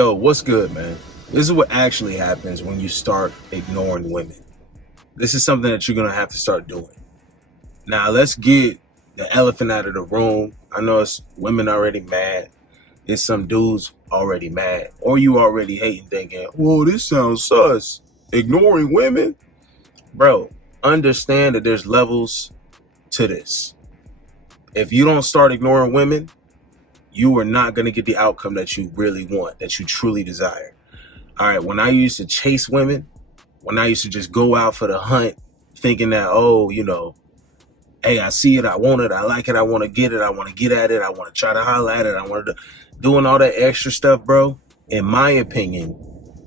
Yo, what's good, man? This is what actually happens when you start ignoring women. This is something that you're going to have to start doing. Now, let's get the elephant out of the room. I know it's women already mad. It's some dudes already mad. Or you already hating, thinking, whoa, this sounds sus. Ignoring women? Bro, understand that there's levels to this. If you don't start ignoring women, you are not going to get the outcome that you really want, that you truly desire. All right, when I used to chase women, when I used to just go out for the hunt, thinking that, oh, hey, I see it, I want it, I like it, I want to get it, I want to get at it, I want to try to holler at it, I want to doing all that extra stuff, bro. In my opinion,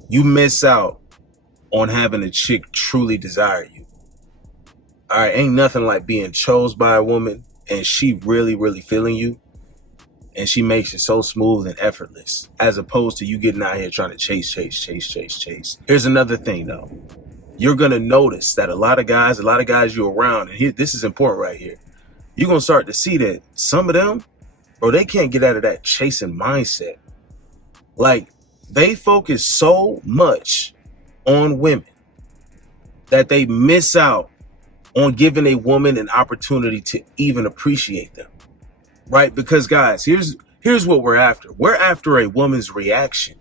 you miss out on having a chick truly desire you. All right, ain't nothing like being chose by a woman and she really, really feeling you. And she makes it so smooth and effortless, as opposed to you getting out here trying to chase. Here's another thing, though. You're going to notice that a lot of guys you're around, and here, this is important right here. You're going to start to see that some of them, bro, they can't get out of that chasing mindset. Like, they focus so much on women that they miss out on giving a woman an opportunity to even appreciate them. Right? Because guys, here's what we're after. We're after a woman's reaction.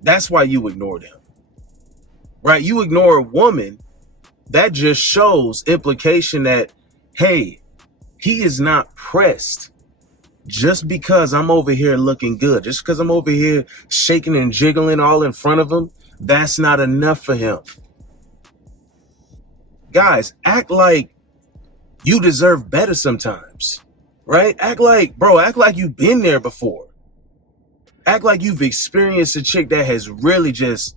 That's why you ignore them. Right? You ignore a woman, that just shows implication that, hey, he is not pressed just because I'm over here looking good, just because I'm over here shaking and jiggling all in front of him. That's not enough for him. Guys, act like you deserve better sometimes. Right? Act like you've been there before. Act like you've experienced a chick that has really just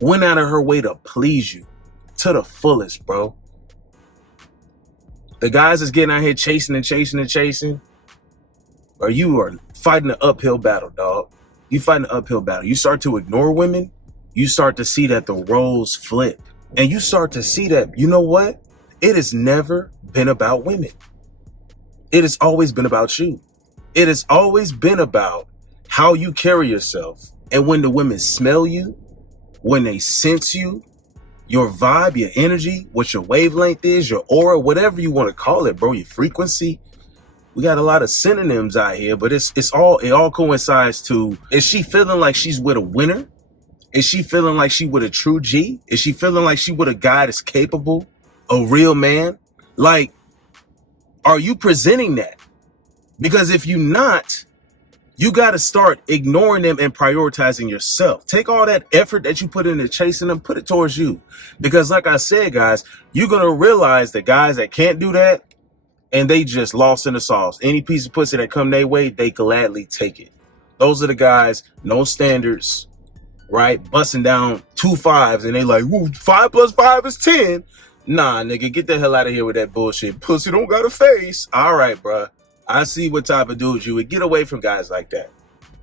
went out of her way to please you to the fullest, bro. The guys that's getting out here chasing, or you are fighting an uphill battle, dog. You fighting an uphill battle. You start to ignore women, you start to see that the roles flip. And you start to see that, you know what? It has never been about women. It has always been about you. It has always been about how you carry yourself. And when the women smell you, when they sense you, your vibe, your energy, what your wavelength is, your aura, whatever you want to call it, bro, your frequency. We got a lot of synonyms out here, but it all coincides to, is she feeling like she's with a winner? Is she feeling like she with a true G? Is she feeling like she with a guy that's capable, a real man? Like, are you presenting that? Because if you're not, you got to start ignoring them and prioritizing yourself. Take all that effort that you put into chasing them, put it towards you. Because like I said, guys, you're going to realize the guys that can't do that, and they just lost in the sauce. Any piece of pussy that come their way, they gladly take it. Those are the guys, no standards, right? Busting down 2 5s, and they like, woo, 5 + 5 is 10. Nah, nigga, get the hell out of here with that bullshit. Pussy don't got a face. All right, bruh. I see what type of dudes you would. Get away from guys like that.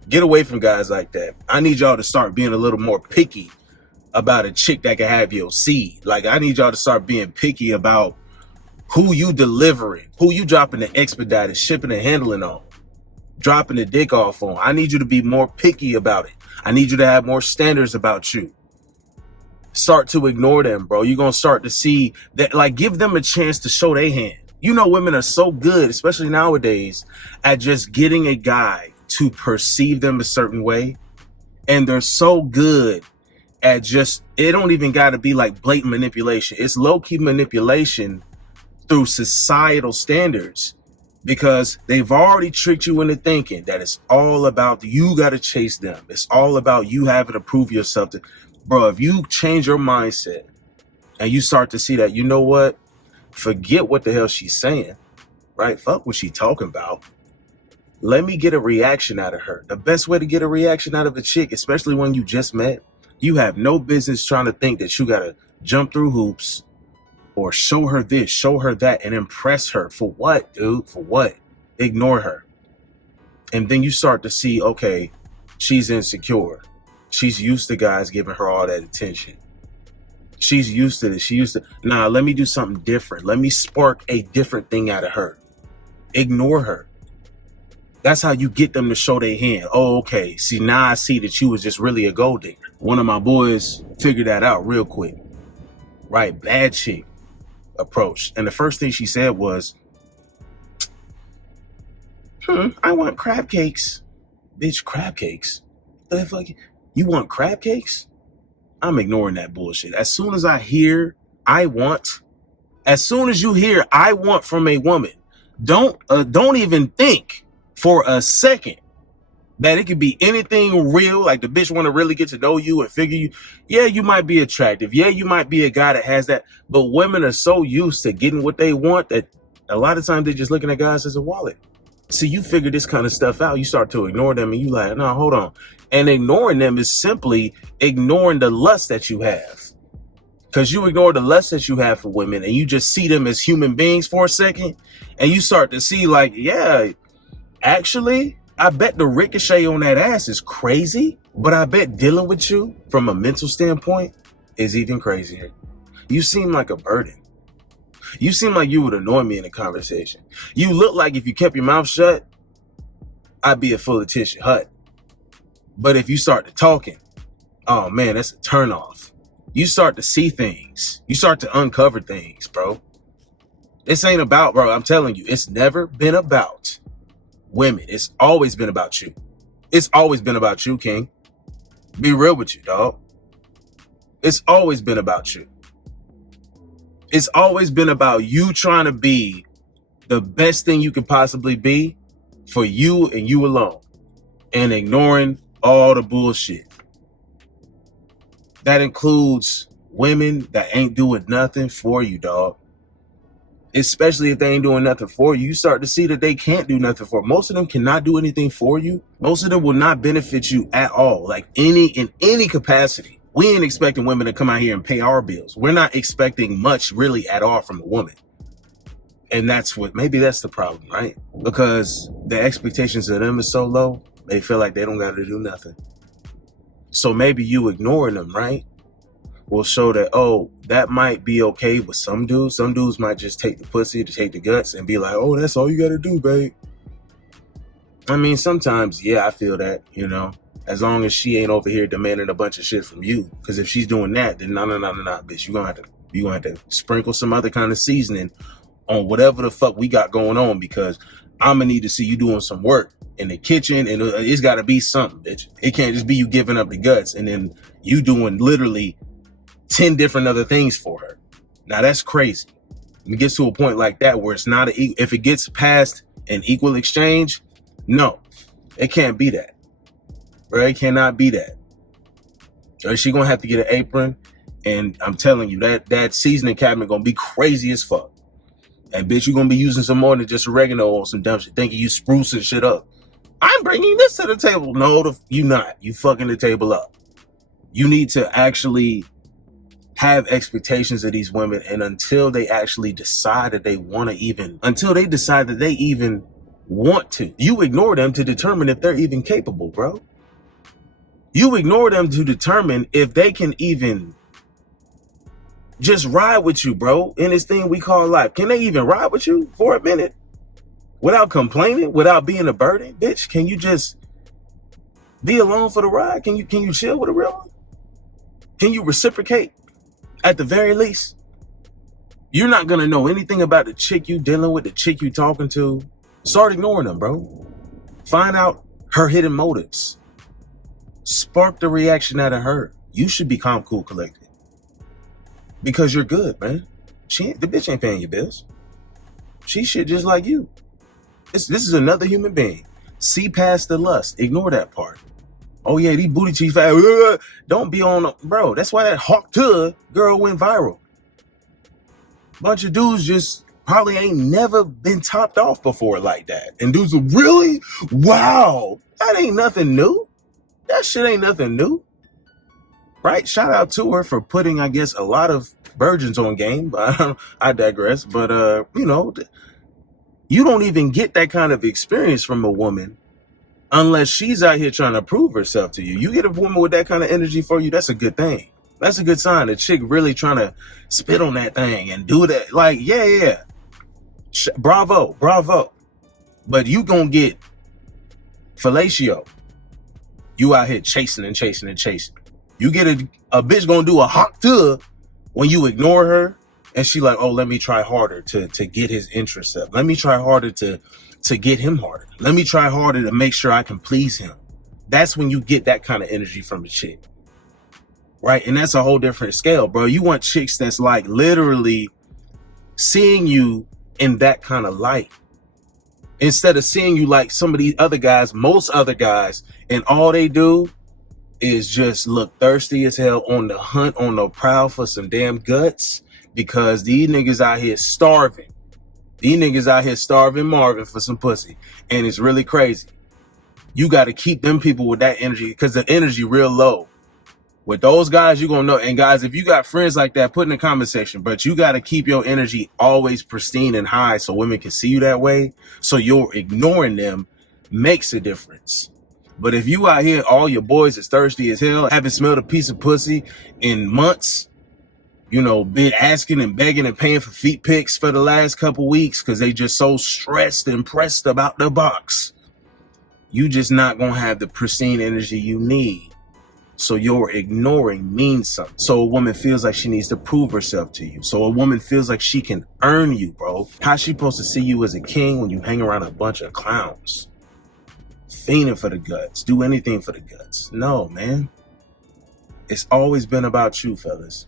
Get away from guys like that. I need y'all to start being a little more picky about a chick that can have your seed. Like, I need y'all to start being picky about who you delivering, who you dropping the expedited shipping and handling on, dropping the dick off on. I need you to be more picky about it. I need you to have more standards about you. Start to ignore them, bro. You're going to start to see that, like, give them a chance to show their hand. You know, women are so good, especially nowadays, at just getting a guy to perceive them a certain way. And they're so good at just, it don't even got to be like blatant manipulation. It's low-key manipulation through societal standards, because they've already tricked you into thinking that it's all about you got to chase them. It's all about you having to prove yourself to. Bro, if you change your mindset and you start to see that, you know what? Forget what the hell she's saying, right? Fuck what she talking about. Let me get a reaction out of her. The best way to get a reaction out of a chick, especially when you just met, you have no business trying to think that you got to jump through hoops or show her this, show her that, and impress her. For what, dude? For what? Ignore her. And then you start to see, okay, she's insecure. She's used to guys giving her all that attention. She's used to this. Nah, let me do something different. Let me spark a different thing out of her. Ignore her. That's how you get them to show their hand. Oh, okay. See, now I see that you was just really a gold digger. One of my boys figured that out real quick. Right? Bad chick approach. And the first thing she said was, I want crab cakes. Bitch, crab cakes? The fuck? You want crab cakes? I'm ignoring that bullshit. As soon as I hear as soon as you hear I want from a woman, don't even think for a second that it could be anything real, like the bitch want to really get to know you and figure you. Yeah, you might be attractive. Yeah, you might be a guy that has that. But women are so used to getting what they want that a lot of times they're just looking at guys as a wallet. See, you figure this kind of stuff out, you start to ignore them and you like, no, hold on. And ignoring them is simply ignoring the lust that you have. Because you ignore the lust that you have for women and you just see them as human beings for a second. And you start to see like, yeah, actually, I bet the ricochet on that ass is crazy. But I bet dealing with you from a mental standpoint is even crazier. You seem like a burden. You seem like you would annoy me in a conversation. You look like if you kept your mouth shut, I'd be a full of tissue hut. But if you start to talking, oh man, that's a turnoff. You start to see things. You start to uncover things, bro. This ain't about, bro, I'm telling you, it's never been about women. It's always been about you. It's always been about you, King. Be real with you, dog. It's always been about you. It's always been about you trying to be the best thing you could possibly be for you and you alone, and ignoring all the bullshit. That includes women that ain't doing nothing for you, dog. Especially if they ain't doing nothing for you, you start to see that they can't do nothing for you. Most of them cannot do anything for you. Most of them will not benefit you at all, like in any capacity. We ain't expecting women to come out here and pay our bills. We're not expecting much really at all from a woman. And maybe that's the problem, right? Because the expectations of them is so low, they feel like they don't got to do nothing. So maybe you ignoring them, right, will show that, oh, that might be okay with some dudes. Some dudes might just take the pussy, to take the guts and be like, oh, that's all you got to do, babe. I mean, sometimes, yeah, I feel that, as long as she ain't over here demanding a bunch of shit from you. Because if she's doing that, then no, bitch, you're gonna have to sprinkle some other kind of seasoning on whatever the fuck we got going on, because I'm gonna need to see you doing some work in the kitchen, and it's got to be something, bitch. It can't just be you giving up the guts and then you doing literally 10 different other things for her. Now that's crazy. When it gets to a point like that where it's not if it gets past an equal exchange, no, it can't be that. Bro, it cannot be that. Or she gonna have to get an apron, and I'm telling you that seasoning cabinet gonna be crazy as fuck. And bitch, you gonna be using some more than just oregano or some dumb shit, thinking you sprucing shit up. I'm bringing this to the table. No, you not. You fucking the table up. You need to actually have expectations of these women, and until they actually decide that they decide that they even want to, you ignore them to determine if they're even capable, bro. You ignore them to determine if they can even just ride with you, bro, in this thing we call life. Can they even ride with you for a minute without complaining, without being a burden? Bitch, can you just be along for the ride? Can you chill with a real one? Can you reciprocate at the very least? You're not going to know anything about the chick you dealing with, the chick you talking to. Start ignoring them, bro. Find out her hidden motives. Spark the reaction out of her. You should be calm, cool, collected. Because you're good, man. The bitch ain't paying your bills. She shit just like you. This is another human being. See past the lust. Ignore that part. Oh yeah, these booty cheeks fat. Don't be on, bro. That's why that Hawk Tuh girl went viral. Bunch of dudes just probably ain't never been topped off before like that. And dudes are really? Wow. That ain't nothing new. That shit ain't nothing new. Right? Shout out to her for putting, I guess, a lot of virgins on game. But I digress. But, you don't even get that kind of experience from a woman unless she's out here trying to prove herself to you. You get a woman with that kind of energy for you, that's a good thing. That's a good sign. A chick really trying to spit on that thing and do that. Like, yeah. Bravo. But you gonna get Fellatio. You out here chasing and chasing and chasing. You get a bitch gonna do a hawk to when you ignore her, and she like, oh, let me try harder to get his interest up. Let me try harder to get him harder. Let me try harder to make sure I can please him. That's when you get that kind of energy from a chick, right? And that's a whole different scale, bro. You want chicks that's like literally seeing you in that kind of light, instead of seeing you like some of these other guys, most other guys, and all they do is just look thirsty as hell, on the hunt, on the prowl for some damn guts, because these niggas out here starving. These niggas out here starving Marvin for some pussy. And it's really crazy. You got to keep them people with that energy, because the energy real low. With those guys, you're going to know. And guys, if you got friends like that, put in the comment section. But you got to keep your energy always pristine and high so women can see you that way. So you're ignoring them makes a difference. But if you out here, all your boys is thirsty as hell, haven't smelled a piece of pussy in months, you know, been asking and begging and paying for feet pics for the last couple weeks because they just so stressed and pressed about the box, you just not going to have the pristine energy you need. So your ignoring means something. So a woman feels like she needs to prove herself to you. So a woman feels like she can earn you, bro. How's she supposed to see you as a king when you hang around a bunch of clowns? Fiending for the guts. Do anything for the guts. No, man. It's always been about you, fellas.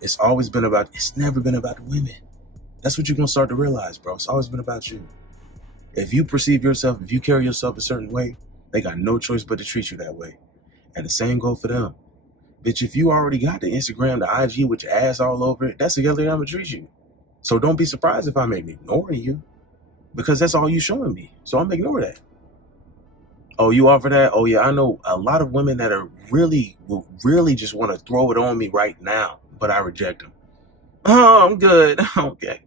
It's always been about, it's never been about the women. That's what you're going to start to realize, bro. It's always been about you. If you perceive yourself, if you carry yourself a certain way, they got no choice but to treat you that way. And the same go for them. Bitch, if you already got the Instagram, the IG with your ass all over it, that's the other way I'm going to treat you. So don't be surprised if I'm ignoring you, because that's all you showing me. So I'm going to ignore that. Oh, you offer that? Oh, yeah, I know a lot of women that are really just want to throw it on me right now, but I reject them. Oh, I'm good. Okay.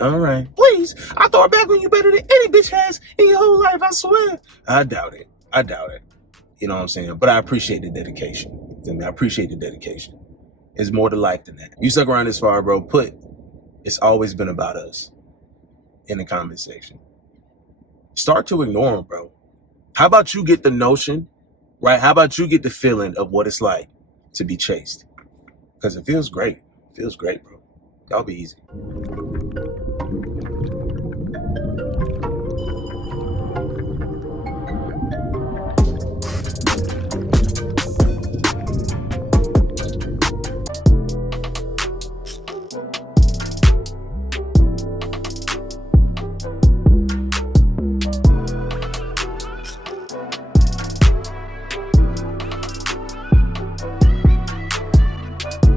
All right. Please, I throw it back on you better than any bitch has in your whole life, I swear. I doubt it. You know what I'm saying? But I appreciate the dedication. I appreciate the dedication. It's more to life than that. You stuck around this far, bro. Put, it's always been about us in the comment section. Start to ignore them, bro. How about you get the notion, right? How about you get the feeling of what it's like to be chased? Because it feels great. It feels great, bro. Y'all be easy.